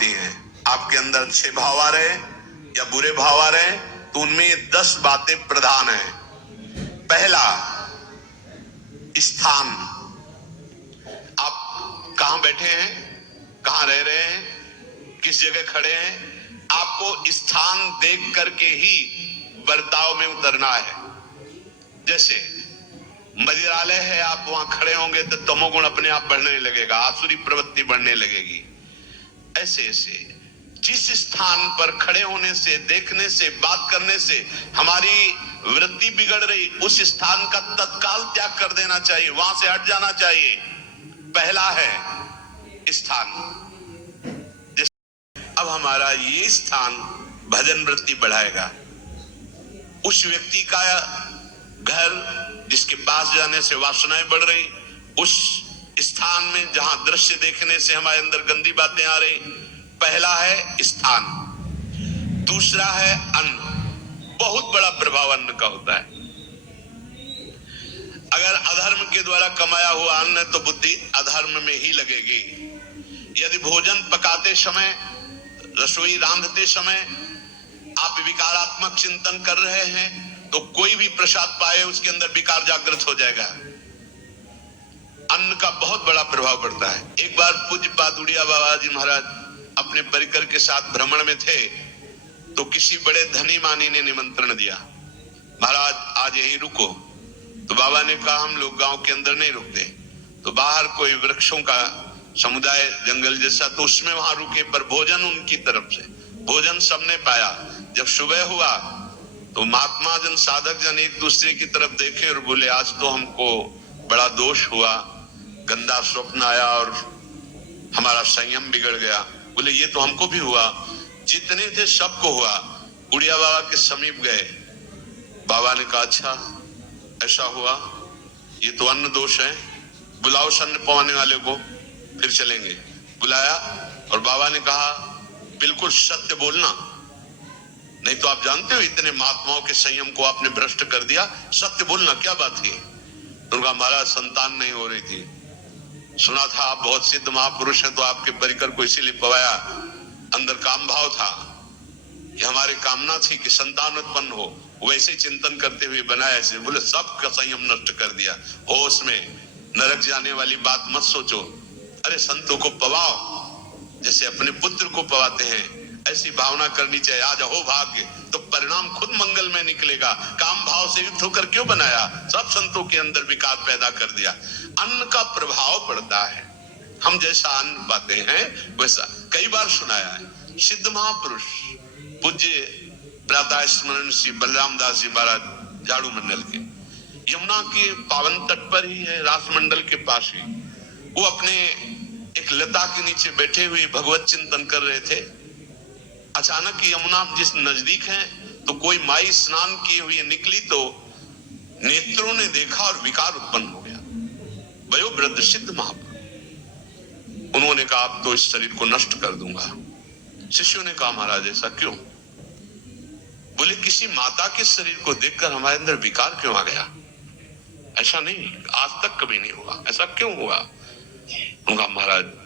होती हैं। आपके अंदर अच्छे भाव आ रहे या बुरे भाव आ रहे तो उनमें 10 बातें प्रधान हैं। पहला, स्थान। आप कहां बैठे हैं, कहां रह रहे हैं, किस जगह खड़े हैं, आपको स्थान देख करके ही बर्ताव में उतरना है। जैसे मदिरालय है, आप वहां खड़े होंगे तो तमोगुण अपने आप बढ़ने लगेगा, आसुरी प्रवृत्ति बढ़ने लगेगी। ऐसे ऐसे जिस स्थान पर खड़े होने से, देखने से, बात करने से हमारी वृत्ति बिगड़ रही, उस स्थान का तत्काल त्याग कर देना चाहिए, वहां से हट जाना चाहिए। पहला है स्थान। अब हमारा ये स्थान भजन वृत्ति बढ़ाएगा। उस व्यक्ति का घर जिसके पास जाने से वासनाएं बढ़ रही, उस स्थान में जहां दृश्य देखने से हमारे अंदर गंदी बातें आ रही, पहला है स्थान। दूसरा है अन्न। बहुत बड़ा प्रभाव अन्न का होता है। अगर अधर्म के द्वारा कमाया हुआ अन्न है तो बुद्धि अधर्म में ही लगेगी। यदि भोजन पकाते समय, रसोई रांधते समय आप विकारात्मक चिंतन कर रहे हैं तो कोई भी प्रसाद पाए उसके अंदर विकार जागृत हो जाएगा। अन्न का बहुत बड़ा प्रभाव पड़ता है। एक बार पूज्य पादुड़िया बाबा जी महाराज अपने परिकर के साथ भ्रमण में थे तो किसी बड़े धनी मानी ने निमंत्रण दिया, महाराज आज यहीं रुको। तो बाबा ने कहा हम लोग गांव के अंदर नहीं रुकते, तो बाहर कोई वृक्षों का समुदाय, जंगल जैसा, तो उसमें वहां रुके, पर भोजन उनकी तरफ से, भोजन सबने पाया। जब सुबह हुआ तो महात्मा जन, साधक जन एक दूसरे की तरफ देखे और बोले आज तो हमको बड़ा दोष हुआ, गंदा स्वप्न आया और हमारा संयम बिगड़ गया। बोले ये तो हमको भी हुआ, जितने थे सबको हुआ। बुढ़िया बाबा के समीप गए, बाबा ने कहा अच्छा ऐसा हुआ, ये तो अन्न दोष है, बुलाओ अन्न पवाने वाले को, फिर चलेंगे। बुलाया और बाबा ने कहा बिल्कुल सत्य बोलना, नहीं तो आप जानते हो इतने महात्माओं के संयम को आपने भ्रष्ट कर दिया, सत्य बोलना क्या बात थी। तो उनका महाराज संतान नहीं हो रही थी, सुना था आप बहुत सिद्ध महापुरुष हैं तो आपके परिकर को इसीलिए पवाया, अंदर काम भाव था, ये हमारी कामना थी कि संतान उत्पन्न हो, वैसे चिंतन करते हुए बनाया ऐसे। बोले सबका संयम नष्ट कर दिया, होश में नरक जाने वाली बात मत सोचो। अरे संतों को पवाओ जैसे अपने पुत्र को पवाते हैं, ऐसी भावना करनी चाहिए। आज हो भाग्य तो परिणाम खुद मंगल में निकलेगा। काम भाव से युक्त होकर क्यों बनाया, सब संतों के अंदर विकार पैदा कर दिया। अन्न का प्रभाव पड़ता है, हम जैसा अन्न पाते हैं वैसा। कई बार सुनाया है सिद्ध महापुरुष पूज्य प्रातः स्मरण श्री बलराम दास जी महाराज झाड़ू मंडल के, यमुना के पावन तट पर ही है, रास मंडल के पास ही, वो अपने एक लता के नीचे बैठे हुए भगवत चिंतन कर रहे थे। अचानक यमुना जिस नजदीक है तो कोई माई स्नान किए हुए निकली तो नेत्रों ने देखा और विकार उत्पन्न हो गया। वयोवृद्ध सिद्ध महापुरुष, उन्होंने कहा अब तो इस शरीर को नष्ट कर दूंगा। शिष्यों ने कहा महाराज ऐसा क्यों? बोले किसी माता के शरीर को देखकर हमारे अंदर विकार क्यों आ गया? ऐसा नहीं, आज तक कभी नहीं हुआ, ऐसा क्यों हुआ? उनका महाराज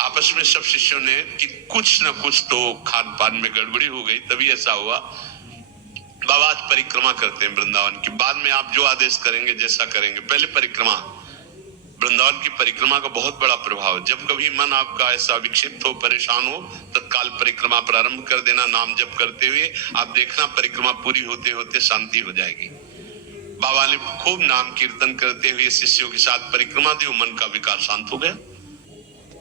आपस में सब शिष्यों ने कि कुछ न कुछ तो खान पान में गड़बड़ी हो गई तभी ऐसा हुआ। बाबा आज परिक्रमा करते हैं वृंदावन की, बाद में आप जो आदेश करेंगे जैसा करेंगे, पहले परिक्रमा। वृंदावन की परिक्रमा का बहुत बड़ा प्रभाव, जब कभी मन आपका ऐसा विक्षिप्त हो, परेशान हो, तत्काल परिक्रमा प्रारंभ कर देना, नाम जप करते हुए। आप देखना परिक्रमा पूरी होते होते शांति हो जाएगी। बाबा ने खूब नाम कीर्तन करते हुए शिष्यों के साथ परिक्रमा दी, मन का विकार शांत हो गया।